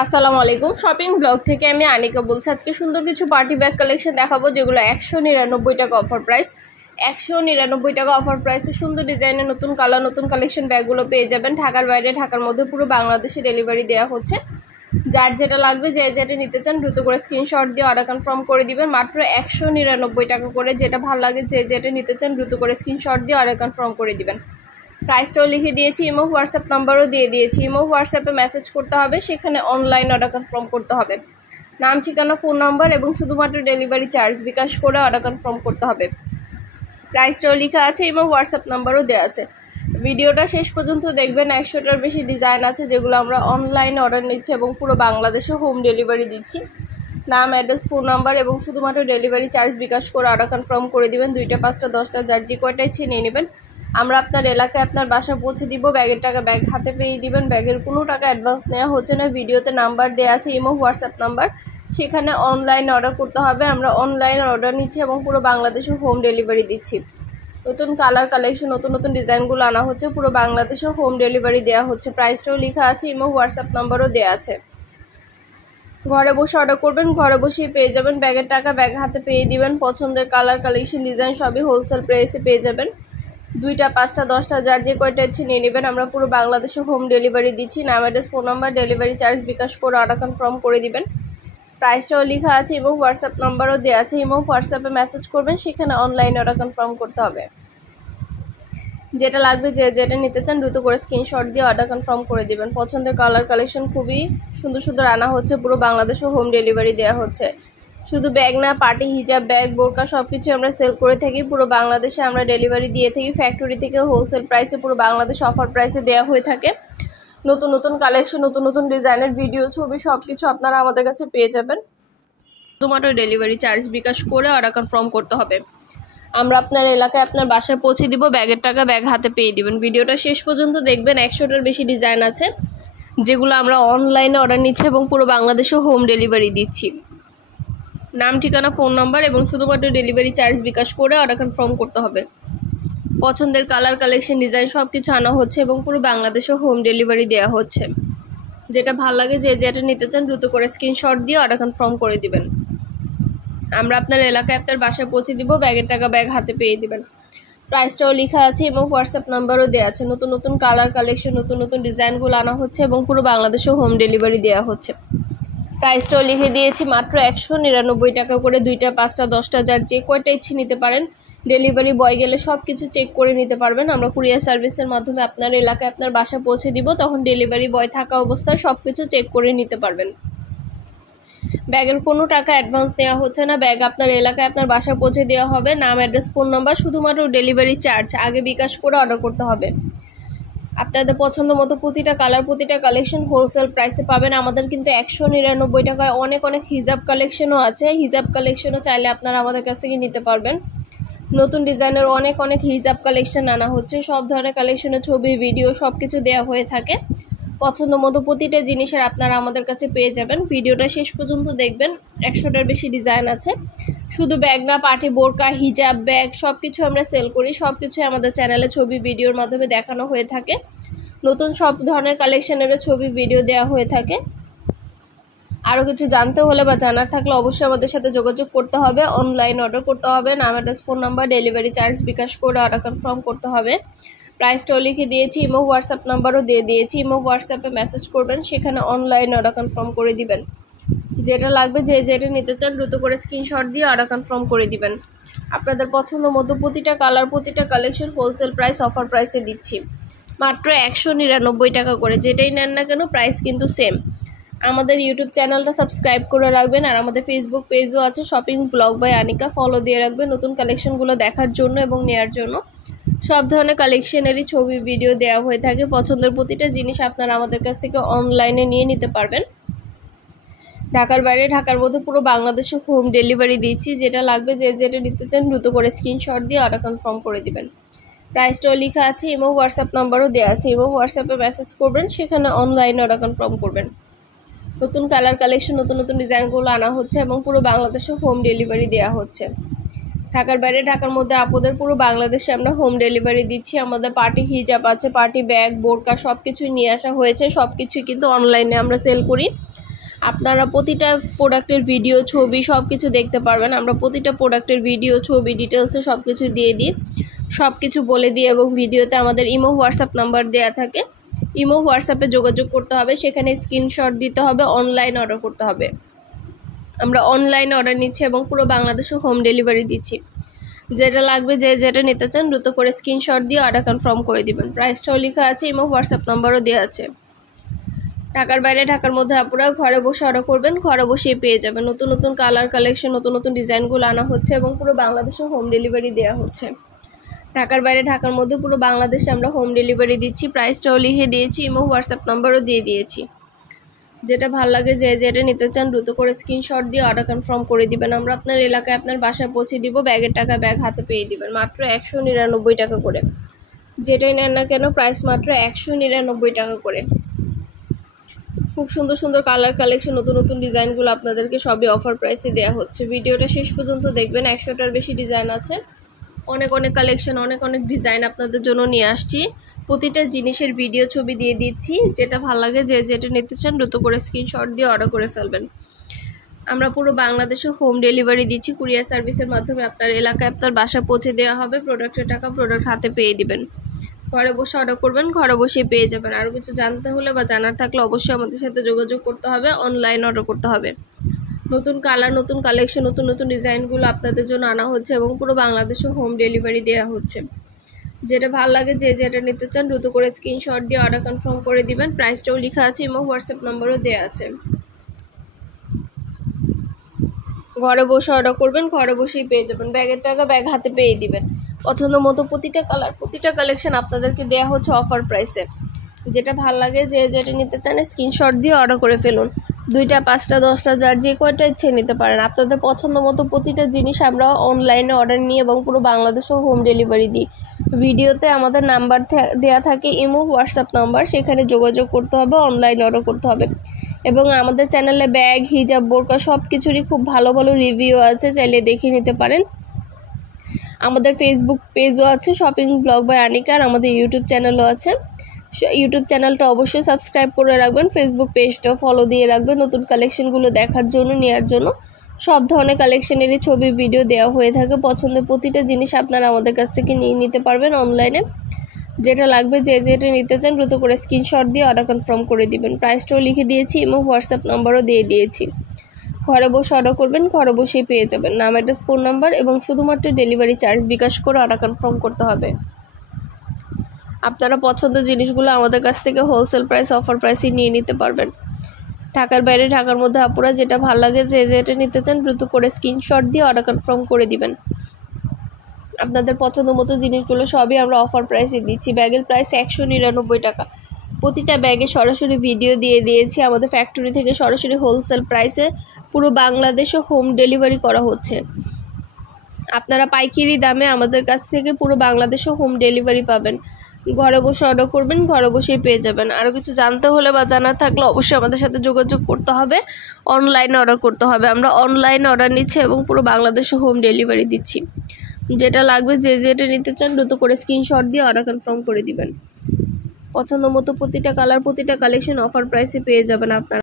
আসসালামু আলাইকুম shopping blog থেকে আমি আনিকা বলছি। আজকে সুন্দর কিছু পার্টি ব্যাগ কালেকশন দেখাবো যেগুলো 199 টাকা অফার প্রাইস। 199 টাকা অফার প্রাইসে সুন্দর ডিজাইনের নতুন কালার নতুন কালেকশন ব্যাগগুলো পেয়ে যাবেন। ঢাকার বাইরে ঢাকার মধ্যে পুরো বাংলাদেশে ডেলিভারি দেওয়া হচ্ছে। যার যেটা লাগবে যে যেটা নিতে চান দ্রুত করে স্ক্রিনশট দিয়ে অর্ডার কনফার্ম করে দিবেন। মাত্র 199 টাকা করে। যেটা ভালো লাগে যে যেটা নিতে চান দ্রুত করে স্ক্রিনশট দিয়ে অর্ডার কনফার্ম করে দিবেন। প্রাইসটাও লিখে দিয়েছি, ইমো হোয়াটসঅ্যাপ নাম্বারও দিয়ে দিয়েছি। ইমো হোয়াটসঅ্যাপে মেসেজ করতে হবে, সেখানে অনলাইন অর্ডার কনফার্ম করতে হবে। নাম ঠিকানা ফোন নাম্বার এবং শুধুমাত্র ডেলিভারি চার্জ বিকাশ করে অর্ডার কনফার্ম করতে হবে। প্রাইসটাও লেখা আছে, ইমো হোয়াটসঅ্যাপ নাম্বারও দেওয়া আছে। ভিডিওটা শেষ পর্যন্ত দেখবেন। 100টার বেশি ডিজাইন আছে যেগুলো আমরা অনলাইনে অর্ডার নিচ্ছি এবং পুরো বাংলাদেশে হোম ডেলিভারি দিচ্ছি। নাম অ্যাড্রেস ফোন নাম্বার এবং শুধুমাত্র ডেলিভারি চার্জ বিকাশ করে অর্ডার কনফার্ম করে দিবেন। 2টা 5টা 10টা যার যে কয়টা ইচ্ছে নিয়ে নেবেন। আমরা আপনার এলাকায় আপনার বাসা পৌঁছে দিব। ব্যাগের টাকা ব্যাগ হাতে পেয়ে দিবেন। ব্যাগের কোনো টাকা অ্যাডভান্স নেওয়া হচ্ছে না। ভিডিওতে নাম্বার দেওয়া আছে, ইমো হোয়াটসঅ্যাপ নাম্বার, সেখানে অনলাইন অর্ডার করতে হবে। আমরা অনলাইন অর্ডার নিচ্ছি এবং পুরো বাংলাদেশে হোম ডেলিভারি দিচ্ছি। নতুন কালার কালেকশন নতুন নতুন ডিজাইনগুলো আনা হচ্ছে, পুরো বাংলাদেশে হোম ডেলিভারি দেওয়া হচ্ছে। প্রাইসটাও লেখা আছে, ইমো হোয়াটসঅ্যাপ নাম্বারও দেওয়া আছে। ঘরে বসে অর্ডার করবেন, ঘরে বসেই পেয়ে যাবেন। ব্যাগের টাকা ব্যাগ হাতে পেয়ে দিবেন। পছন্দের কালার কালেকশন ডিজাইন সবই হোলসেল প্রাইসে পেয়ে যাবেন। 2টা 5টা 10টা যার যে কয়টা ইচ্ছে নিয়ে নেবেন। আমরা পুরো বাংলাদেশে হোম ডেলিভারি দিচ্ছি। নাম address phone number delivery charge bKash করে অর্ডার কনফার্ম করে দিবেন। প্রাইসটাও লেখা আছে এবং হোয়াটসঅ্যাপ নাম্বারও দেওয়া আছে। ইমো হোয়াটসঅ্যাপে মেসেজ করবেন, সেখানে অনলাইনে অর্ডার কনফার্ম করতে হবে। যেটা লাগবে যে যেটা নিতে চান দ্রুত করে স্ক্রিনশট দিয়ে অর্ডার কনফার্ম করে দিবেন। পছন্দের কালার কালেকশন খুবই সুন্দর সুন্দর আনা হচ্ছে, পুরো বাংলাদেশে হোম ডেলিভারি দেওয়া হচ্ছে। শুধু ব্যাগ না, পার্টি হিজাব ব্যাগ বোরকা সব কিছু আমরা সেল করে থাকি। পুরো বাংলাদেশে আমরা ডেলিভারি দিয়ে থাকি। ফ্যাক্টরি থেকে হোলসেল প্রাইসে পুরো বাংলাদেশে অফার প্রাইসে দেওয়া হয়ে থাকে। নতুন নতুন কালেকশন নতুন নতুন ডিজাইনের ভিডিও ছবি সব কিছু আপনারা আমাদের কাছে পেয়ে যাবেন। শুধুমাত্র ডেলিভারি চার্জ বিকাশ করে অর্ডার কনফার্ম করতে হবে। আমরা আপনার এলাকায় আপনার বাসায় পৌঁছে দিব। ব্যাগের টাকা ব্যাগ হাতে পেয়ে দিবেন। ভিডিওটা শেষ পর্যন্ত দেখবেন। 100টার বেশি ডিজাইন আছে যেগুলো আমরা অনলাইনে অর্ডার নিচ্ছি এবং পুরো বাংলাদেশে হোম ডেলিভারি দিচ্ছি। নাম ঠিকানা ফোন নাম্বার এবং শুধুমাত্র ডেলিভারি চার্জ বিকাশ করে অর্ডার কনফার্ম করতে হবে। পছন্দের কালার কালেকশন ডিজাইন সব কিছু আনা হচ্ছে এবং পুরো বাংলাদেশে হোম ডেলিভারি দেওয়া হচ্ছে। যেটা ভালো লাগে যে যেটা নিতে চান দ্রুত করে স্ক্রিনশট দিয়ে অর্ডার কনফার্ম করে দিবেন। আমরা আপনার এলাকায় আপনার বাসায় পৌঁছে দিব। ব্যাগের টাকা ব্যাগ হাতে পেয়ে দিবেন। প্রাইসটাও লেখা আছে এবং হোয়াটসঅ্যাপ নাম্বারও দেওয়া আছে। নতুন নতুন কালার কালেকশন নতুন নতুন ডিজাইনগুলো আনা হচ্ছে এবং পুরো বাংলাদেশে হোম ডেলিভারি দেওয়া হচ্ছে। প্রাইসটাও লিখে দিয়েছি, মাত্র 199 টাকা করে। 2টা 5টা 10টা যার যে কয়টা ইচ্ছে নিতে পারেন। ডেলিভারি বয় গেলে সব কিছু চেক করে নিতে পারবেন। আমরা কুরিয়ার সার্ভিসের মাধ্যমে আপনার এলাকায় আপনার বাসায় পৌঁছে দিব। তখন ডেলিভারি বয় থাকা অবস্থায় সব কিছু চেক করে নিতে পারবেন। ব্যাগের কোনো টাকা অ্যাডভান্স নেওয়া হচ্ছে না। ব্যাগ আপনার এলাকায় আপনার বাসায় পৌঁছে দেওয়া হবে। নাম অ্যাড্রেস ফোন নাম্বার শুধুমাত্র ডেলিভারি চার্জ আগে বিকাশ করে অর্ডার করতে হবে। আপনাদের পছন্দ মতো প্রতিটা কালার প্রতিটা কালেকশন হোলসেল প্রাইসে পাবেন। আমাদের কিন্তু 199 টাকায় অনেক অনেক হিজাব কালেকশনও আছে। হিজাব কালেকশনও চাইলে আপনারা আমাদের কাছ থেকে নিতে পারবেন। নতুন ডিজাইনের অনেক অনেক হিজাব কালেকশন আনা হচ্ছে। সব ধরনের কালেকশনের ছবি ভিডিও সব কিছু দেওয়া হয়ে থাকে। পছন্দ মতো প্রতিটা জিনিসের আপনারা আমাদের কাছে পেয়ে যাবেন। ভিডিওটা শেষ পর্যন্ত দেখবেন। 100টার বেশি ডিজাইন আছে। শুধু ব্যাগ না, পার্টি বোরকা হিজাব ব্যাগ সব কিছু আমরা সেল করি। সব কিছু আমাদের চ্যানেলে ছবি ভিডিওর মাধ্যমে দেখানো হয়ে থাকে। নতুন সব ধরনের কালেকশনেরও ছবি ভিডিও দেওয়া হয়ে থাকে। আরও কিছু জানতে হলে বা জানার থাকলে অবশ্যই আমাদের সাথে যোগাযোগ করতে হবে। অনলাইন অর্ডার করতে হবে। নাম address phone number delivery charge bKash করে অর্ডার কনফার্ম করতে হবে। প্রাইসটাও লিখে দিয়েছি, ইমো হোয়াটসঅ্যাপ নাম্বারও দিয়ে দিয়েছি। ইমো হোয়াটসঅ্যাপে মেসেজ করবেন, সেখানে অনলাইন অর্ডার কনফার্ম করে দিবেন। যেটা লাগবে যে যেটা নিতে চান দ্রুত করে স্ক্রিনশট দিয়ে অর্ডার কনফার্ম করে দিবেন। আপনাদের পছন্দ মতো প্রতিটা কালার প্রতিটা কালেকশন হোলসেল প্রাইস অফার প্রাইসে দিচ্ছি। মাত্র 199 টাকা করে। যেটাই নেন না কেন প্রাইস কিন্তু সেম। আমাদের ইউটিউব চ্যানেলটা সাবস্ক্রাইব করে রাখবেন। আর আমাদের ফেসবুক পেজও আছে, shopping blog by Anika, follow দিয়ে রাখবেন নতুন কালেকশনগুলো দেখার জন্য এবং নেয়ার জন্য। সব ধরনের কালেকশনেরই ছবি ভিডিও দেওয়া হয়ে থাকে। পছন্দের প্রতিটা জিনিস আপনারা আমাদের কাছ থেকে অনলাইনে নিয়ে নিতে পারবেন। ঢাকার বাইরে ঢাকার মধ্যে পুরো বাংলাদেশে হোম ডেলিভারি দিচ্ছি। যেটা লাগবে যে যেটা নিতে চান দ্রুত করে স্ক্রিনশট দিয়ে অর্ডার কনফার্ম করে দিবেন। প্রাইসটাও লেখা আছে, ইমো হোয়াটসঅ্যাপ নাম্বারও দেওয়া আছে। ইমো হোয়াটসঅ্যাপে মেসেজ করবেন, সেখানে অনলাইনে অর্ডার কনফার্ম করবেন। নতুন কালার কালেকশন নতুন নতুন ডিজাইনগুলো আনা হচ্ছে এবং পুরো বাংলাদেশে হোম ডেলিভারি দেওয়া হচ্ছে। ঢাকার বাইরে ঢাকার মধ্যে আপনাদের পুরো বাংলাদেশে আমরা হোম ডেলিভারি দিচ্ছি। আমাদের পার্টি হিজাব আছে, পার্টি ব্যাগ বোরকা সব কিছুই নিয়ে আসা হয়েছে। সব কিছুই কিন্তু অনলাইনে আমরা সেল করি। আপনারা প্রতিটা প্রোডাক্টের ভিডিও ছবি সব কিছু দেখতে পারবেন। আমরা প্রতিটা প্রোডাক্টের ভিডিও ছবি ডিটেলসে সব কিছু দিয়ে দিই, সব কিছু বলে দিই এবং ভিডিওতে আমাদের ইমো হোয়াটসঅ্যাপ নাম্বার দেওয়া থাকে। ইমো হোয়াটসঅ্যাপে যোগাযোগ করতে হবে, সেখানে স্ক্রিনশট দিতে হবে, অনলাইন অর্ডার করতে হবে। আমরা অনলাইন অর্ডার নিচ্ছি এবং পুরো বাংলাদেশে হোম ডেলিভারি দিচ্ছি। যেটা লাগবে যেটা নিতে চান দ্রুত করে স্ক্রিনশট দিয়ে অর্ডার কনফার্ম করে দিবেন। প্রাইসটাও লেখা আছে, ইমো হোয়াটসঅ্যাপ নাম্বারও দেওয়া আছে। ঢাকার বাইরে ঢাকার মধ্যে আপনারা ঘরে বসে অর্ডার করবেন, ঘরে বসেই পেয়ে যাবেন। নতুন নতুন কালার কালেকশন, নতুন নতুন ডিজাইনগুলো আনা হচ্ছে এবং পুরো বাংলাদেশে হোম ডেলিভারি দেওয়া হচ্ছে। ঢাকার বাইরে ঢাকার মধ্যে পুরো বাংলাদেশে আমরা হোম ডেলিভারি দিচ্ছি। প্রাইসটাও লিখে দিয়েছি, ইমো হোয়াটসঅ্যাপ নাম্বারও দিয়ে দিয়েছি। যেটা ভালো লাগে যেটা নিতে চান দ্রুত করে স্ক্রিনশট দিয়ে অর্ডার কনফার্ম করে দিবেন। আমরা আপনার এলাকায় আপনার বাসায় পৌঁছে দিব। ব্যাগের টাকা ব্যাগ হাতে পেয়ে দিবেন মাত্র 199 টাকা করে। যেটাই নেন না কেন প্রাইস মাত্র 199 টাকা করে। খুব সুন্দর সুন্দর কালার কালেকশন, নতুন নতুন ডিজাইনগুলো আপনাদেরকে সবই অফার প্রাইসে দেওয়া হচ্ছে। ভিডিওটা শেষ পর্যন্ত দেখবেন, 100টার বেশি ডিজাইন আছে, অনেক অনেক কালেকশন, অনেক অনেক ডিজাইন আপনাদের জন্য নিয়ে আসছি। প্রতিটা জিনিসের ভিডিও ছবি দিয়ে দিচ্ছি। যেটা ভালো লাগে যেটা নিতে চান দ্রুত করে স্ক্রিনশট দিয়ে অর্ডার করে ফেলবেন। আমরা পুরো বাংলাদেশে হোম ডেলিভারি দিচ্ছি। কুরিয়ার সার্ভিসের মাধ্যমে আপনার এলাকায় আপনার বাসা পৌঁছে দেওয়া হবে। প্রোডাক্টের টাকা প্রোডাক্ট হাতে পেয়ে দিবেন। ঘরে বসে অর্ডার করবেন, ঘরে বসে পেয়ে যাবেন। আরও কিছু জানতে হলে বা জানার থাকলে অবশ্যই আমাদের সাথে যোগাযোগ করতে হবে, অনলাইন অর্ডার করতে হবে। নতুন কালার, নতুন কালেকশন, নতুন নতুন ডিজাইনগুলো আপনাদের জন্য আনা হচ্ছে এবং পুরো বাংলাদেশে হোম ডেলিভারি দেওয়া হচ্ছে। যেটা ভালো লাগে যেটা নিতে চান দ্রুত করে স্ক্রিনশট দিয়ে অর্ডার কনফার্ম করে দিবেন। প্রাইসটাও লেখা আছে, ইমো হোয়াটসঅ্যাপ নাম্বারও দেওয়া আছে। ঘরে বসে অর্ডার করবেন, ঘরে বসেই পেয়ে যাবেন। ব্যাগের টাকা ব্যাগ হাতে পেয়ে দিবেন। পছন্দ মতো প্রতিটা কালার, প্রতিটা কালেকশন আপনাদেরকে দেওয়া হচ্ছে অফার প্রাইসে। যেটা ভালো লাগে যেটা নিতে চান স্ক্রিনশট দিয়ে অর্ডার করে ফেলুন। 2টা 5টা 10টা যার যে কয়টা ইচ্ছে নিতে পারেন। আপনাদের পছন্দ মতো প্রতিটা জিনিস আমরা অনলাইনে অর্ডার নিই এবং পুরো বাংলাদেশেও হোম ডেলিভারি দিই। ভিডিওতে আমাদের নাম্বার দেওয়া থাকে, ইমো হোয়াটসঅ্যাপ নাম্বার, সেখানে যোগাযোগ করতে হবে, অনলাইন অর্ডার করতে হবে। এবং আমাদের চ্যানেলে ব্যাগ, হিজাব, বোরকা সব কিছুরই খুব ভালো ভালো রিভিউ আছে, চাইলে দেখে নিতে পারেন। আমাদের ফেসবুক পেজও আছে, শপিং ব্লগ বাই আনিকা, আর আমাদের ইউটিউব চ্যানেলও আছে। ইউটিউব চ্যানেলটা অবশ্যই সাবস্ক্রাইব করে রাখবেন, ফেসবুক পেজটাও ফলো দিয়ে রাখবেন নতুন কালেকশনগুলো দেখার জন্য, নেওয়ার জন্য। সব ধরনের কালেকশনেরই ছবি ভিডিও দেওয়া হয়ে থাকে। পছন্দের প্রতিটা জিনিস আপনারা আমাদের কাছ থেকে নিয়ে নিতে পারবেন অনলাইনে। যেটা লাগবে যেটা নিতে চান দ্রুত করে স্ক্রিনশট দিয়ে অর্ডার কনফার্ম করে দিবেন। প্রাইসটাও লিখে দিয়েছি, এবং হোয়াটসঅ্যাপ নাম্বারও দিয়ে দিয়েছি। ঘরে বসে অর্ডার করবেন, ঘরে বসেই পেয়ে যাবেন। নাম, অ্যাড্রেস, ফোন নাম্বার এবং শুধুমাত্র ডেলিভারি চার্জ বিকাশ করে অর্ডার কনফার্ম করতে হবে। আপনারা পছন্দের জিনিসগুলো আমাদের কাছ থেকে হোলসেল প্রাইস, অফার প্রাইসে নিয়ে নিতে পারবেন। ঢাকার বাইরে ঢাকার মধ্যে আপনারা যেটা ভালো লাগে যেটা নিতে চান দ্রুত করে স্ক্রিনশট দিয়ে অর্ডার কনফার্ম করে দিবেন। আপনাদের পছন্দ মতো জিনিসগুলো সবই আমরা অফার প্রাইসে দিচ্ছি। ব্যাগের প্রাইস 199 টাকা। প্রতিটা ব্যাগে সরাসরি ভিডিও দিয়ে দিয়েছি। আমাদের ফ্যাক্টরি থেকে সরাসরি হোলসেল প্রাইসে পুরো বাংলাদেশে হোম ডেলিভারি করা হচ্ছে। আপনারা পাইকারি দামে আমাদের কাছ থেকে পুরো বাংলাদেশে হোম ডেলিভারি পাবেন। ঘরে বসে অর্ডার করবেন, ঘরে বসেই পেয়ে যাবেন। আরও কিছু জানতে হলে বা জানার থাকলে অবশ্যই আমাদের সাথে যোগাযোগ করতে হবে, অনলাইনে অর্ডার করতে হবে। আমরা অনলাইনে অর্ডার নিচ্ছি এবং পুরো বাংলাদেশে হোম ডেলিভারি দিচ্ছি। যেটা লাগবে যেটা নিতে চান দ্রুত করে স্ক্রিনশট দিয়ে অর্ডার কনফার্ম করে দিবেন। পছন্দ মতো প্রতিটা কালার, প্রতিটা কালেকশন অফার প্রাইসে পেয়ে যাবেন আপনারা।